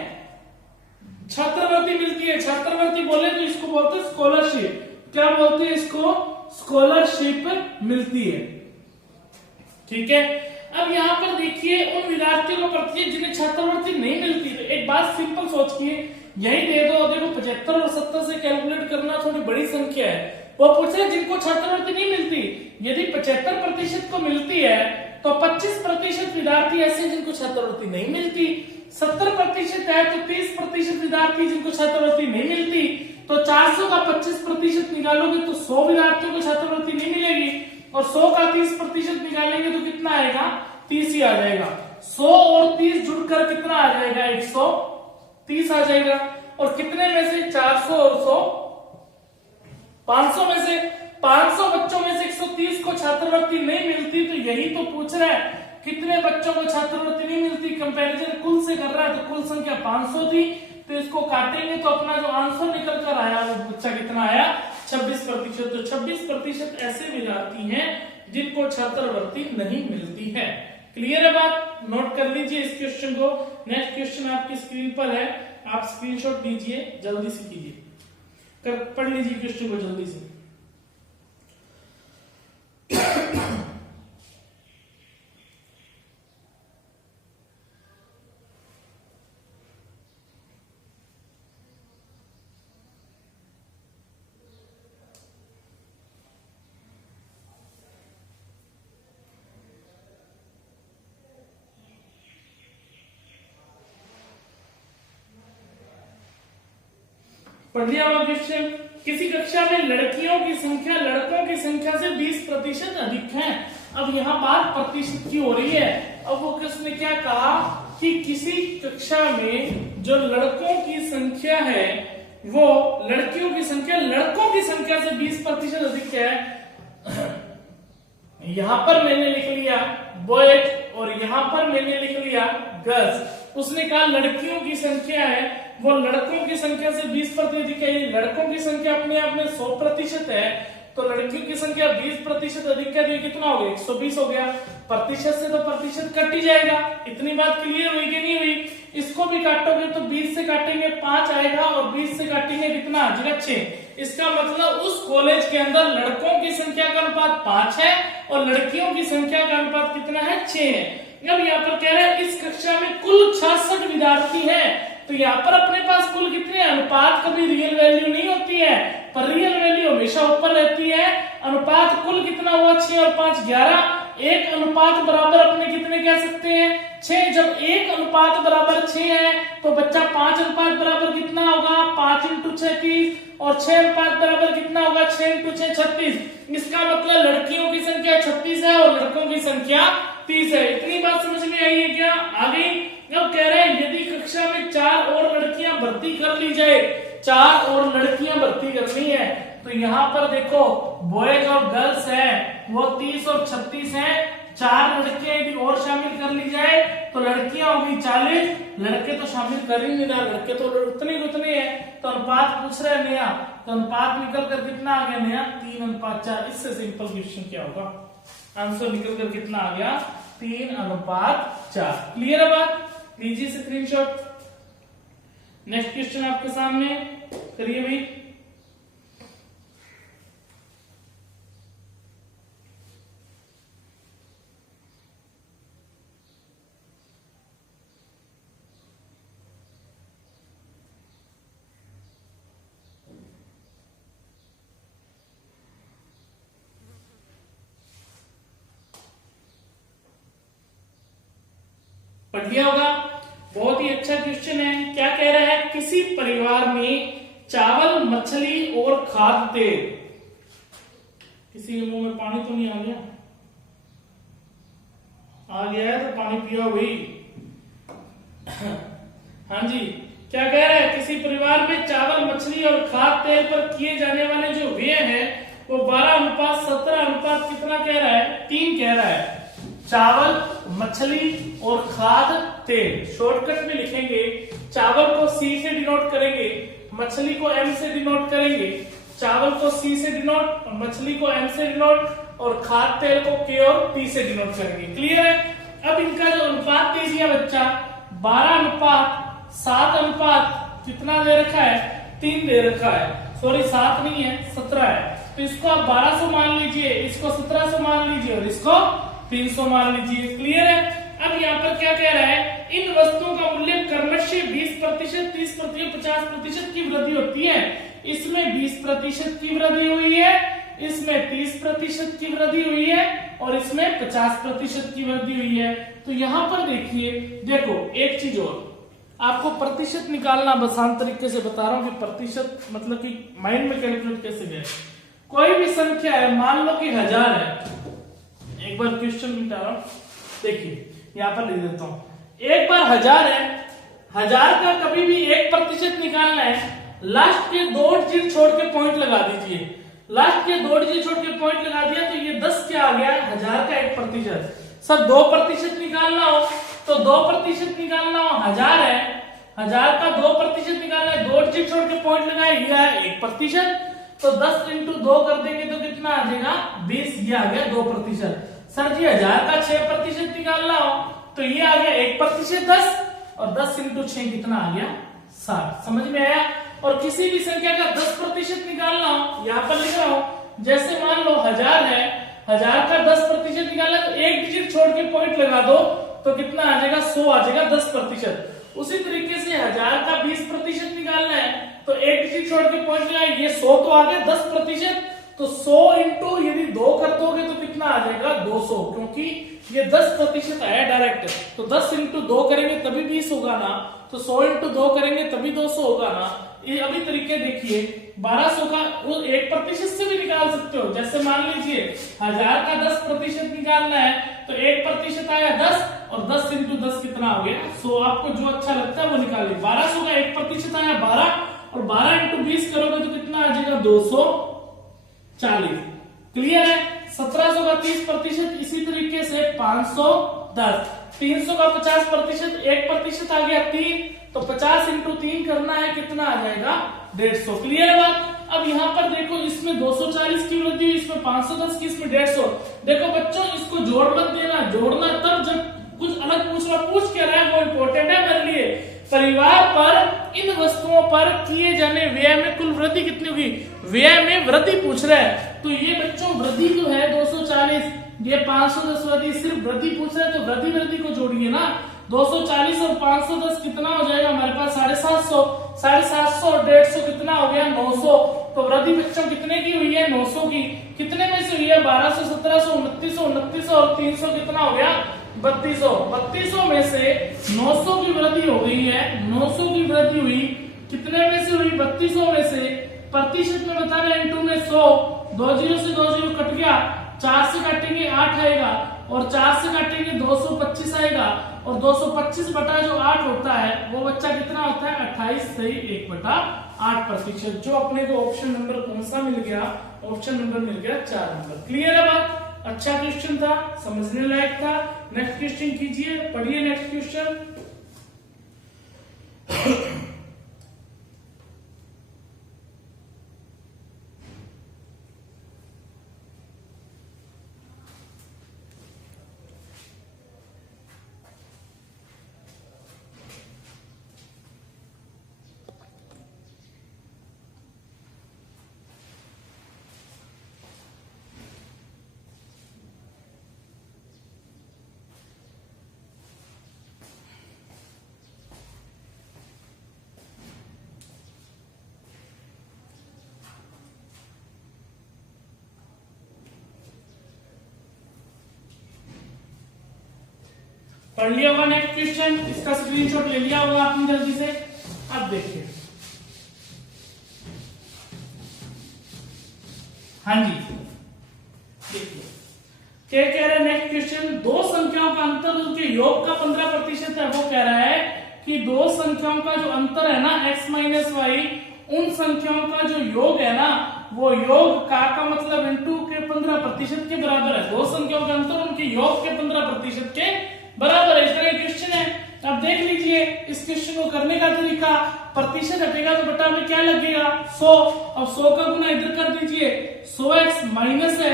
छात्रवृत्ति मिलती है। छात्रवृत्ति बोले तो इसको बोलते हैं स्कॉलरशिप। क्या बोलते हैं इसको, स्कॉलरशिप मिलती है। ठीक है। अब यहाँ पर देखिए उन विद्यार्थियों को प्रतिशत जिन्हें छात्रवृत्ति नहीं मिलती। तो एक बात सिंपल सोचिए, यही दे दो। देखो 75 और 70 से कैलकुलेट करना थोड़ी बड़ी संख्या है। वो पूछे जिनको छात्रवृत्ति नहीं मिलती। यदि 75% को मिलती है तो 25% विद्यार्थी ऐसे जिनको छात्रवृत्ति नहीं मिलती। 70% है तो 30% विद्यार्थी जिनको छात्रवृत्ति नहीं मिलती। तो 400 का 25% निकालोगे तो 100 विद्यार्थियों को छात्रवृत्ति नहीं मिलेगी, और 100 का 30% निकालेंगे तो कितना आएगा, 30 ही आ जाएगा। 100 और 30 जुड़कर कितना आ जाएगा, 130 आ जाएगा। और कितने में से 400 और 100, 500 में से 500 बच्चों में से 130 को छात्रवृत्ति नहीं मिलती। तो यही तो पूछ रहा है कितने बच्चों को छात्रवृत्ति नहीं मिलती। कंपैरिजन कुल से कर रहा है, तो कुल संख्या 500 थी, तो इसको काटेंगे तो अपना जो आंसर निकल कर आया वो बच्चा कितना आया, 26%। तो 26% ऐसे विद्यार्थी हैं जिनको छात्रवृत्ति नहीं मिलती है। क्लियर है बात, नोट कर लीजिए इस क्वेश्चन को। नेक्स्ट क्वेश्चन आपकी स्क्रीन पर है, आप स्क्रीनशॉट लीजिए, जल्दी से कीजिए, पढ़ लीजिए क्वेश्चन को जल्दी से। पढ़ लिया हुआ क्वेश्चन। किसी कक्षा में लड़कियों की संख्या लड़कों की संख्या से 20% अधिक है। अब यहाँ बात प्रतिशत की हो रही है। अब वो किसने क्या कहा कि किसी कक्षा में जो लड़कों की संख्या है वो लड़कियों की संख्या लड़कों की संख्या से 20% अधिक है। यहां पर मैंने लिख लिया बॉयज और यहां पर मैंने लिख लिया गर्ल्स। उसने कहा लड़कियों की संख्या है वो लड़कों की संख्या से 20% अधिक है। लड़कों की संख्या अपने आप में 100% है, तो लड़कियों की संख्या 20% अधिक है, तो ये कितना हो गया, 120 हो गया। प्रतिशत से तो प्रतिशत कट ही जाएगा। इतनी बात क्लियर हुई कि नहीं हुई। इसको भी काटोगे तो 20 से काटेंगे 5 आएगा और 20 से काटेंगे कितना, जगह 6। इसका मतलब उस कॉलेज के अंदर लड़कों की संख्या का अनुपात 5 है और लड़कियों की संख्या का अनुपात कितना है, 6 है। अब यहाँ पर कह रहे हैं इस कक्षा में कुल 66 विद्यार्थी है, तो यहाँ पर अपने पास कुल कितने, अनुपात कभी रियल वैल्यू नहीं होती है पर रियल वैल्यू हमेशा ऊपर रहती है। अनुपात कुल कितना हुआ, 6 और 5 11। एक अनुपात बराबर अपने कितने कह सकते हैं, 6। जब एक अनुपात बराबर 6 है तो बच्चा 5 अनुपात बराबर कितना होगा, 5 × 6 30 और 6 अनुपात बराबर कितना होगा, 6 × 6 36। इसका मतलब लड़कियों की संख्या 36 है और लड़कों की संख्या 30 है। इतनी बात समझ में आई है क्या, आ गई। अब कह रहे हैं यदि कक्षा में 4 और लड़कियां भर्ती कर ली जाए, 4 और लड़कियां भर्ती करनी है, तो यहाँ पर देखो बॉयज और गर्ल्स है वो 30 और 36 है। 4 लड़कियां यदि और शामिल कर ली जाए तो लड़कियां होगी 40, लड़के तो शामिल कर ही नहीं रहा, लड़के तो उतने है। तो अनुपात पूछ रहे हैं नया, तो अनुपात निकल कर कितना आ गया नया, 3:4। इससे सिंपल क्वेश्चन क्या होगा, आंसर निकल कर कितना आ गया, 3:4। क्लियर है बात, लीजिए स्क्रीनशॉट। नेक्स्ट क्वेश्चन आपके सामने, करिए भाई। पढ़ लिया होगा, बहुत ही अच्छा क्वेश्चन है। क्या कह रहा है, किसी परिवार में चावल, मछली और खाद्य तेल, किसी के मुंह में पानी तो नहीं आ गया, आ गया है तो पानी पिया वही। हाँ जी, क्या कह रहा है, किसी परिवार में चावल, मछली और खाद्य तेल पर किए जाने वाले जो व्यय है वो 12:17 कितना कह रहा है, 3 कह रहा है। चावल, मछली और खाद्य तेल, शॉर्टकट में लिखेंगे, चावल को C से डिनोट करेंगे, मछली को M से डिनोट करेंगे। चावल को C से डिनोट, मछली को M से डिनोट और खाद्य तेल को K और T से डिनोट करेंगे। क्लियर है। अब इनका जो अनुपात दे दिया बच्चा, 12:7 कितना दे रखा है, 3 दे रखा है। सॉरी 7 नहीं है, 17 है। तो इसको आप 1200 मान लीजिए, इसको 1700 मान लीजिए और इसको 300 मान लीजिए। क्लियर है। अब यहाँ पर क्या कह रहा है, इन वस्तुओं का मूल्य क्रमशः 20%, 30%, 50% की वृद्धि होती है। इसमें 20% की वृद्धि हुई है, इसमें 30% की वृद्धि हुई है और इसमें 50% की वृद्धि हुई है। तो यहाँ पर देखिए, देखो एक चीज और, आपको प्रतिशत निकालना आसान तरीके से बता रहा हूं कि प्रतिशत मतलब कि माइंड में कैलकुलेट कैसे गए। कोई भी संख्या है, मान लो कि 1000 है, एक बार क्वेश्चन मिटा रहा हूं, देखिए यहाँ पर लिख देता हूं। एक बार 1000 है, 1000 का कभी भी 1% निकालना है, लास्ट के 2 डिजिट छोड़ के पॉइंट लगा दीजिए। लास्ट के 2 डिजिट छोड़ के पॉइंट लगा दिया तो ये 10 क्या आ गया, 1000 का 1%। सर 2% निकालना हो तो 2% निकालना हो, 1000 है, 1000 का 2% निकालना है, 2 डिजिट छोड़ के पॉइंट लगाए, ये है 1%। तो 10 इंटू 2 कर देंगे तो कितना आ जाएगा 20, ये आ गया 2%। सर जी 1000 का 6% निकालना हो तो ये आ गया 1%, 10, और 10 इंटू 6 कितना आ गया 60। समझ में आया। और किसी भी संख्या का 10% निकालना हो, यहां पर लिख रहा हूं, जैसे मान लो 1000 है, 1000 का 10% निकालना तो 1 डिजिट छोड़ के पॉइंट लगा दो तो कितना आ जाएगा 100 आ जाएगा 10%। उसी तरीके से 1000 का 20% निकालना है तो 1 डिजिट छोड़ के पॉइंट लगाए, ये 100 तो आ गया 10%। तो 100 इंटू यदि 2 कर दोगे तो कितना आ जाएगा 200, क्योंकि ये 10% आया डायरेक्ट। तो 10 इंटू 2 करेंगे तभी 20 होगा ना, तो 100 इंटू 2 करेंगे तभी 200 होगा ना। ये अभी तरीके देखिए, 1200 का वो 1% से भी निकाल सकते हो। जैसे मान लीजिए 1000 का 10% निकालना है तो 1% आया 10, और 10 इंटू 10 कितना हो गया 100। आपको जो अच्छा लगता है वो निकालिए। 1200 का 1% आया 12, और 12 इंटू 20 करोगे तो कितना आ जाएगा 240। क्लियर है। 1700 का 30%, इसी तरीके से 510। 300 का 50%, 1% आ गया 3, तो 50 इंटू 3 करना है, कितना आ जाएगा 150। क्लियर है बात। अब यहाँ पर देखो, इसमें 240 की वृद्धि हुई, इसमें 510 की, इसमें 150। देखो बच्चों, इसको जोड़ मत देना, जोड़ना तब जब कुछ अलग पूछ के रहा है, वो इंपॉर्टेंट है मेरे लिए। परिवार पर इन वस्तुओं पर किए जाने व्यय में कुल वृद्धि कितनी होगी, व्यय में वृद्धि पूछ रहा है। तो ये बच्चों वृद्धि जो है 240, ये 510 वृद्धि, सिर्फ वृद्धि पूछ रहा है तो वृद्धि को जोड़िए ना। 240 और 510 कितना हो जाएगा हमारे पास 750, 750 और 150 कितना हो गया 900। तो वृद्धि बच्चों कितने की हुई है 900 की। कितने में से हुई है 1200, 1700, 2900, 2900 और 300 कितना हो गया 3200। 3200 में से 900 की वृद्धि हो गई है, 900 की वृद्धि हुई, कितने में से हुई 3200 में से। प्रतिशत में बता रहे इंटू में 100, 2 जीरो से 2 जीरो कट गया, 4 से काटेंगे 8 आएगा, और 4 से काटेंगे 225 आएगा, और 225 बटा जो 8 होता है वो बच्चा कितना होता है 28 सही 1/8%। जो अपने को ऑप्शन नंबर कौन सा मिल गया, ऑप्शन नंबर मिल गया 4 नंबर। क्लियर है बात। अच्छा क्वेश्चन था, समझने लायक था। नेक्स्ट क्वेश्चन कीजिए, पढ़िए नेक्स्ट क्वेश्चन। पढ़ लिया होगा नेक्स्ट क्वेश्चन, इसका स्क्रीनशॉट ले लिया होगा आपने जल्दी से। अब देखिए, हाँ जी देखिए क्या कह रहा है नेक्स्ट क्वेश्चन। दो संख्याओं का अंतर उनके योग का 15% है। वो कह रहा है कि दो संख्याओं का जो अंतर है ना x माइनस वाई, उन संख्याओं का जो योग है ना, वो योग का मतलब इंटू के 15% के बराबर है। दो संख्याओं का अंतर उनके योग के 15% के बराबर है। इस तरह क्वेश्चन है। अब देख लीजिए इस क्वेश्चन को करने का तरीका, प्रतिशत हटेगा तो बटा में क्या लगेगा 100। अब 100 का गुना इधर कर दीजिए, 100x माइनस है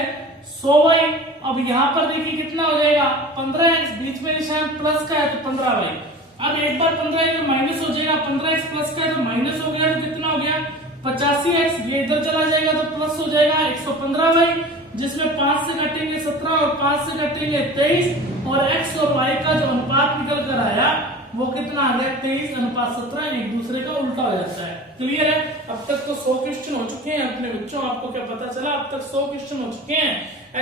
100y। अब यहाँ पर देखिए कितना हो जाएगा 15x, बीच में निशान प्लस का है तो 15y। अब एक बार 15 इधर माइनस हो जाएगा, 15x प्लस का है तो माइनस हो गया, तो कितना हो गया 85x। ये इधर चला जाएगा तो प्लस हो जाएगा 115y, जिसमें 5 से काटेंगे 17 और 5 से काटेंगे 23, और x और y का जो अनुपात निकल कर आया वो कितना आ गया 23:17, एक दूसरे का उल्टा हो जाता है। क्लियर है। अब तक तो 100 क्वेश्चन हो चुके हैं अपने बच्चों। आपको क्या पता चला, अब तक 100 क्वेश्चन हो चुके हैं।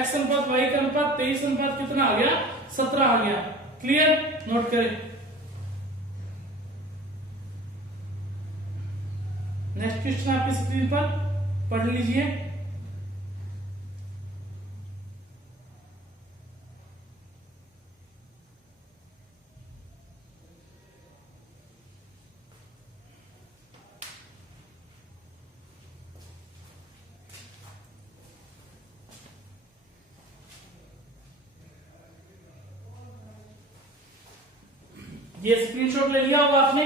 x अनुपात y का अनुपात 23 अनुपात कितना आ गया 17 आ गया। क्लियर, नोट करें। नेक्स्ट क्वेश्चन आपकी स्क्रीन पर पढ़ लीजिए। ये स्क्रीनशॉट ले लिया होगा आपने।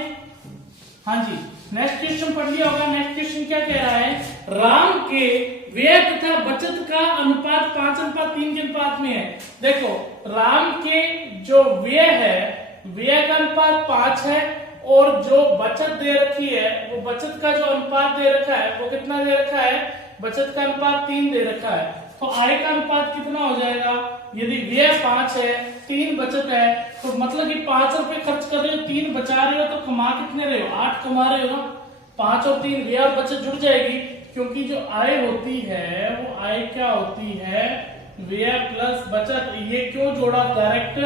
हाँ जी, नेक्स्ट क्वेश्चन पढ़ लिया होगा। नेक्स्ट क्वेश्चन क्या कह रहा है, राम के व्यय तथा बचत का अनुपात 5:3 के अनुपात में है। देखो राम के जो व्यय है, व्यय का अनुपात 5 है और जो बचत दे रखी है, वो बचत का जो अनुपात दे रखा है वो कितना दे रखा है, बचत का अनुपात 3 दे रखा है। तो आय का अनुपात कितना हो जाएगा, यदि व्यय 5 है 3 बचत है, तो मतलब कि 5 रुपए खर्च कर रहे हो 3 बचा रहे हो, तो कमा कितने रहे हो, 8 कमा रहे हो ना। 5 और 3 व्यय और बचत जुड़ जाएगी, क्योंकि जो आय होती है वो आय क्या होती है, व्यय प्लस बचत। ये क्यों जोड़ा डायरेक्ट,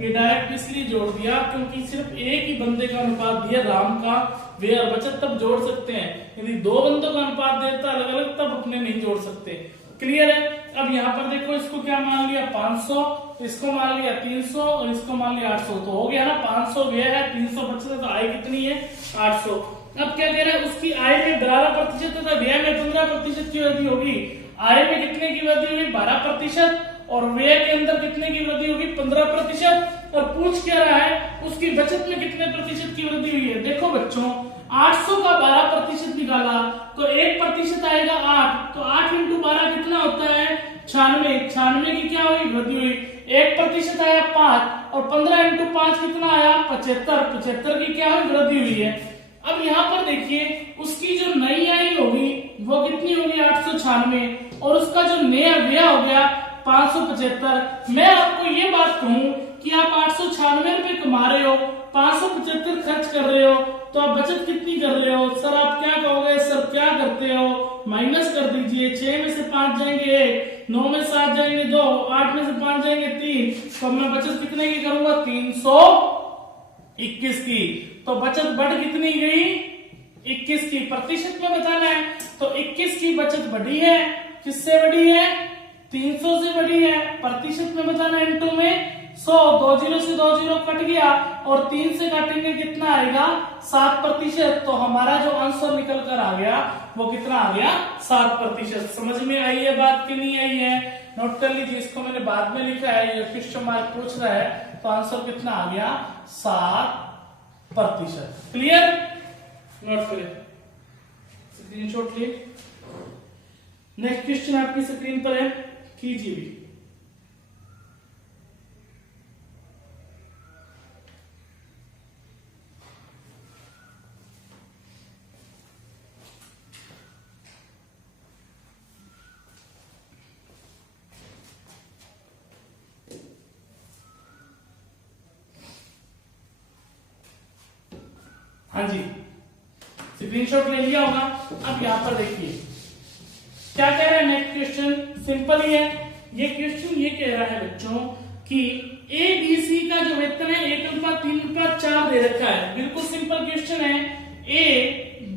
ये डायरेक्ट इसलिए जोड़ दिया क्योंकि सिर्फ एक ही बंदे का अनुपात दिया राम का, व्यय और बचत तब जोड़ सकते हैं। यदि 2 बंदों का अनुपात देता अलग अलग तब अपने नहीं जोड़ सकते। क्लियर है। अब यहाँ पर देखो इसको क्या मान लिया 500, इसको मान लिया 300 और इसको मान लिया 800, तो हो गया ना 500 व्यय है 300 बचत है, तो आय कितनी है 800। अब क्या कह रहा है, उसकी आय में 12% तथा व्यय में 15% की वृद्धि होगी। आय में कितने की वृद्धि होगी 12% और व्यय के अंदर कितने की वृद्धि होगी 15%। और पूछ क्या रहा है उसकी बचत में कितने प्रतिशत की वृद्धि हुई है। देखो बच्चों 800 का 12% निकाला तो 1% आएगा 8, तो 8 इंटू 12 कितना होता है 96। 96 की क्या हुई वृद्धि हुई, 1% आया 5 और 15 इंटू 5 कितना आया 75। 75 की क्या हुई वृद्धि हुई है। अब यहाँ पर देखिए उसकी जो नई आय होगी वो कितनी होगी 896 और उसका जो नया व्यय हो गया 575। मैं आपको ये बात कहूं कि आप 896 रुपए कमा रहे हो, 575 खर्च कर रहे हो, तो आप बचत कितनी कर रहे हो। सर आप क्या कहोगे, सर क्या करते हो, माइनस कर दीजिए। 6 में से 5 जाएंगे 1, 9 में से 7 जाएंगे 2, 8 में से 5 जाएंगे 3, तो मैं बचत कितने की करूंगा 321 की। तो बचत बढ़ कितनी गई 21 की। प्रतिशत में बताना है तो 21 की बचत बढ़ी है, किससे बढ़ी है 300 से बढ़ी है। प्रतिशत में बताना है इनटू में 100, 2 जीरो से 2 जीरो कट गया और 3 से काटेंगे कितना आएगा 7%। तो हमारा जो आंसर निकल कर आ गया वो कितना आ गया 7%। समझ में आई है बात कि नहीं आई है, नोट कर लीजिए। इसको मैंने बाद में लिखा है, ये क्वेश्चन मार्क पूछ रहा है, तो आंसर कितना आ गया 7%। क्लियर, नोट करें, स्क्रीनशॉट लिए। नेक्स्ट क्वेश्चन आपकी स्क्रीन पर है, कीजिए भी। हाँ जी, स्क्रीनशॉट ले लिया होगा। अब यहाँ पर देखिए क्या कह रहा है नेक्स्ट क्वेश्चन, सिंपल ही है ये क्वेश्चन। ये कह रहा है बच्चों कि ए बी सी का जो वेतन है 1:3:4 दे रखा है। बिल्कुल सिंपल क्वेश्चन है। ए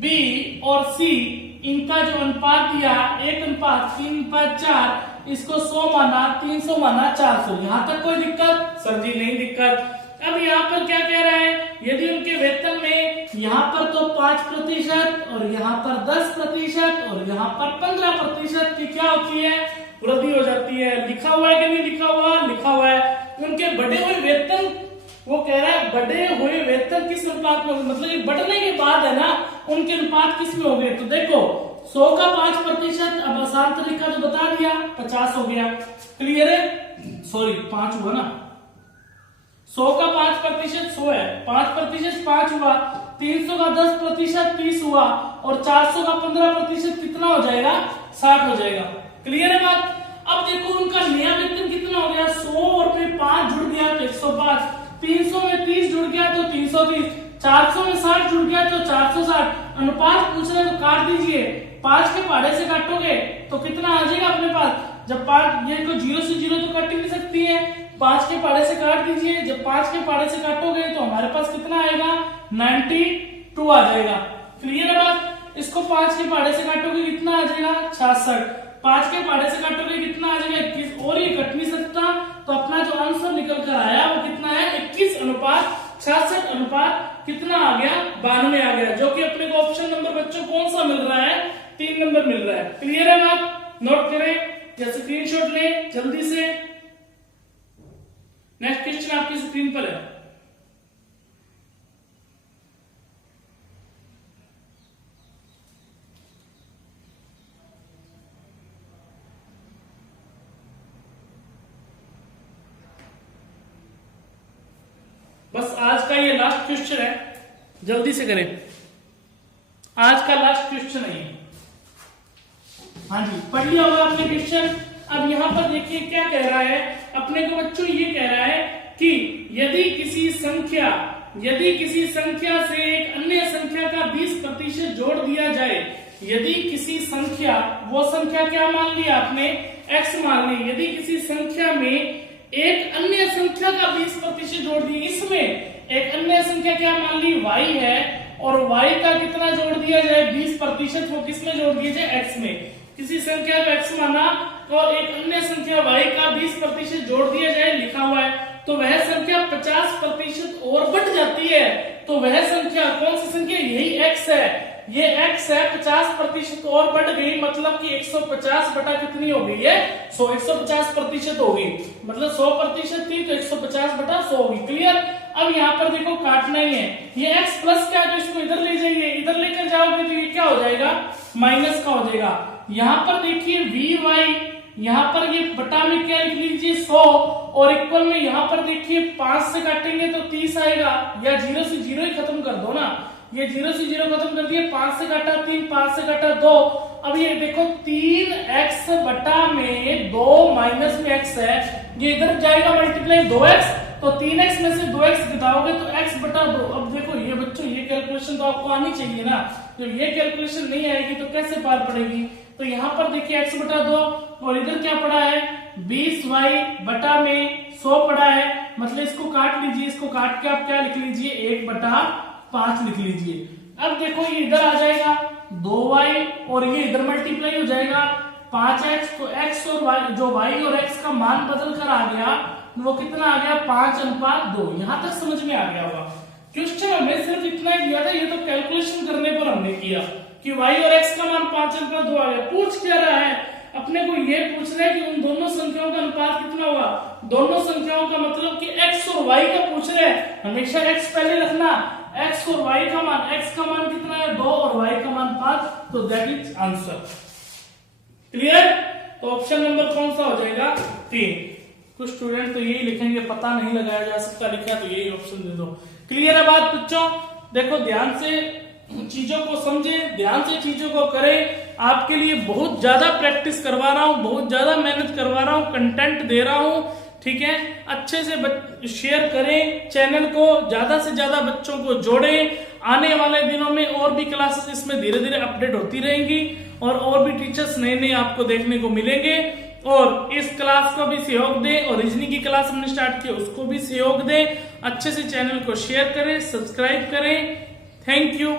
बी और सी इनका जो अनुपात दिया 1:3:4, इसको 100 माना, 300 माना, 400। यहां तक कोई दिक्कत सर जी नहीं दिक्कत। अब यहाँ पर क्या कह रहा है, यदि उनके वेतन में यहाँ पर तो 5% और यहाँ पर 10% और यहाँ पर 15% की क्या होती है वृद्धि हो जाती है। लिखा हुआ है कि नहीं लिखा हुआ, लिखा हुआ है। उनके बढ़े हुए वेतन, वो कह रहा है बढ़े हुए वेतन किस अनुपात में, मतलब ये बढ़ने के बाद है ना उनके अनुपात किस में हो गए। तो देखो 100 का 5%, अब आसान तरीका तो बता दिया 50 हो गया। क्लियर है, सॉरी 5 हुआ ना, 100 का 5% 100 है, 5% 5 हुआ, 300 का 10% 30 हुआ और 400 का 15% कितना हो जाएगा 60 हो जाएगा। क्लियर है बात। अब देखो उनका नया वेतन कितना हो गया 100 और में 5 जुड़ गया तो 105, 300 में 30 जुड़ गया तो 330, 400 में 60 जुड़ गया तो 460। अनुपात पूछ रहे तो काट दीजिए, 5 के पहाड़े से काटोगे तो कितना आ जाएगा अपने पास। जब 5 ये को 0 से 0 तो कट नहीं सकती है, 5 के पहाड़े से काट दीजिए। जब 5 के पहाड़े से काटोगे तो हमारे पास कितना आएगा 92 आ जाएगा। क्लियर है बात। इसको 5 के पहाड़े से काटोगे कितना आ जाएगा 66, 5 के पहाड़े से काटोगे कितना आ जाएगा 21 और ये कट नहीं सकता। तो अपना जो आंसर निकल कर आया वो कितना है 21:66 अनुपात कितना आ गया 92 आ गया, जो कि अपने को ऑप्शन नंबर बच्चों कौन सा मिल रहा है 3 नंबर मिल रहा है। क्लियर है बात, नोट करें या स्क्रीनशॉट लें जल्दी से। नेक्स्ट क्वेश्चन आपकी स्क्रीन पर है, बस आज का ये लास्ट क्वेश्चन है, जल्दी से करें, आज का लास्ट क्वेश्चन है। हाँ जी, पढ़ लिया होगा आपने क्वेश्चन। अब यहाँ पर देखिए क्या कह रहा है अपने को बच्चों, ये कह रहा है कि यदि किसी संख्या से एक अन्य संख्या का 20% जोड़ दिया जाए, यदि किसी संख्या, वो संख्या क्या मान लिया आपने, x मान ली, यदि किसी संख्या में एक अन्य संख्या का 20% जोड़ दिए, इसमें एक अन्य संख्या क्या मान ली y है, और y का कितना जोड़ दिया जाए 20%, वो किसमें जोड़ दिया जाए, x में। किसी संख्या का x माना तो एक अन्य संख्या y का 20% जोड़ दिया जाए, लिखा हुआ है, तो वह संख्या 50% और बढ़ जाती है। तो वह संख्या कौन सी संख्या, यही x है, ये x है, 50% और बढ़ गई, मतलब कि 150 बटा कितनी हो गई है, 150% होगी, मतलब 100% थी तो 150 बटा 100 होगी। क्लियर। अब यहाँ पर देखो काटना ही है, ये x प्लस क्या है तो इसको इधर ले जाइए, इधर लेकर जाओगे तो ये क्या हो जाएगा, माइनस का हो जाएगा। यहाँ पर देखिए vy, यहाँ पर ये बटा में क्या लिख लीजिए 100, और इक्वल में यहाँ पर देखिए 5 से काटेंगे तो 30 आएगा, या 0 से 0 ही खत्म कर दो ना, ये 0 से 0 खत्म कर दिए, 5 से काटा 3, 5 से काटा 2। अब ये देखो 3x बटा में 2 माइनस में x है, ये इधर जाएगा मल्टीप्लाई 2x, तो 3x में से 2x घटाओगे तो x बटा 2। अब देखो ये बच्चों, ये कैलकुलेशन तो आपको आनी चाहिए ना, जब ये कैलकुलेशन नहीं आएगी तो कैसे पार पड़ेगी। तो यहाँ पर देखिए x बटा 2, और इधर क्या पड़ा है 20y बटा में 100 पड़ा है, मतलब इसको काट लीजिए, इसको काट के आप क्या लिख लीजिए 1 बटा 5 लिख लीजिए। अब देखो ये इधर आ जाएगा 2y, और ये इधर मल्टीप्लाई हो जाएगा 5x, तो x और y, जो y और x का मान बदल कर आ गया, वो कितना आ गया 5:2। यहां तक समझ में आ गया होगा। क्वेश्चन हमें सिर्फ इतना ही दिया था, ये तो कैलकुलेशन करने पर हमने किया कि y और x का मान 5:2 आ गया। पूछ क्या रहा है अपने को, ये पूछ रहा है कि उन दोनों संख्याओं का अनुपात कितना हुआ, दोनों संख्याओं का मतलब कि x और y का पूछ रहे हैं, हमेशा x पहले रखना, x और y का मान, x का मान कितना है 2 और y का मान 5, तो दैट इज आंसर। क्लियर। तो ऑप्शन नंबर कौन सा हो जाएगा 3। कुछ स्टूडेंट तो यही लिखेंगे पता नहीं लगाया जा सकता, लिखा तो यही ऑप्शन दे दो। क्लियर है बात बच्चों। देखो ध्यान से चीजों को समझे, ध्यान से चीजों को करें। आपके लिए बहुत ज्यादा प्रैक्टिस करवा रहा हूं, बहुत ज्यादा मेहनत करवा रहा हूं, कंटेंट दे रहा हूं, ठीक है। अच्छे से शेयर करें चैनल को, ज्यादा से ज्यादा बच्चों को जोड़ें। आने वाले दिनों में और भी क्लासेस इसमें धीरे धीरे अपडेट होती रहेंगी, और भी टीचर्स नए नए आपको देखने को मिलेंगे। और इस क्लास को भी सहयोग दें, और रीजनिंग की क्लास हमने स्टार्ट की उसको भी सहयोग दें। अच्छे से चैनल को शेयर करें, सब्सक्राइब करें। Thank you.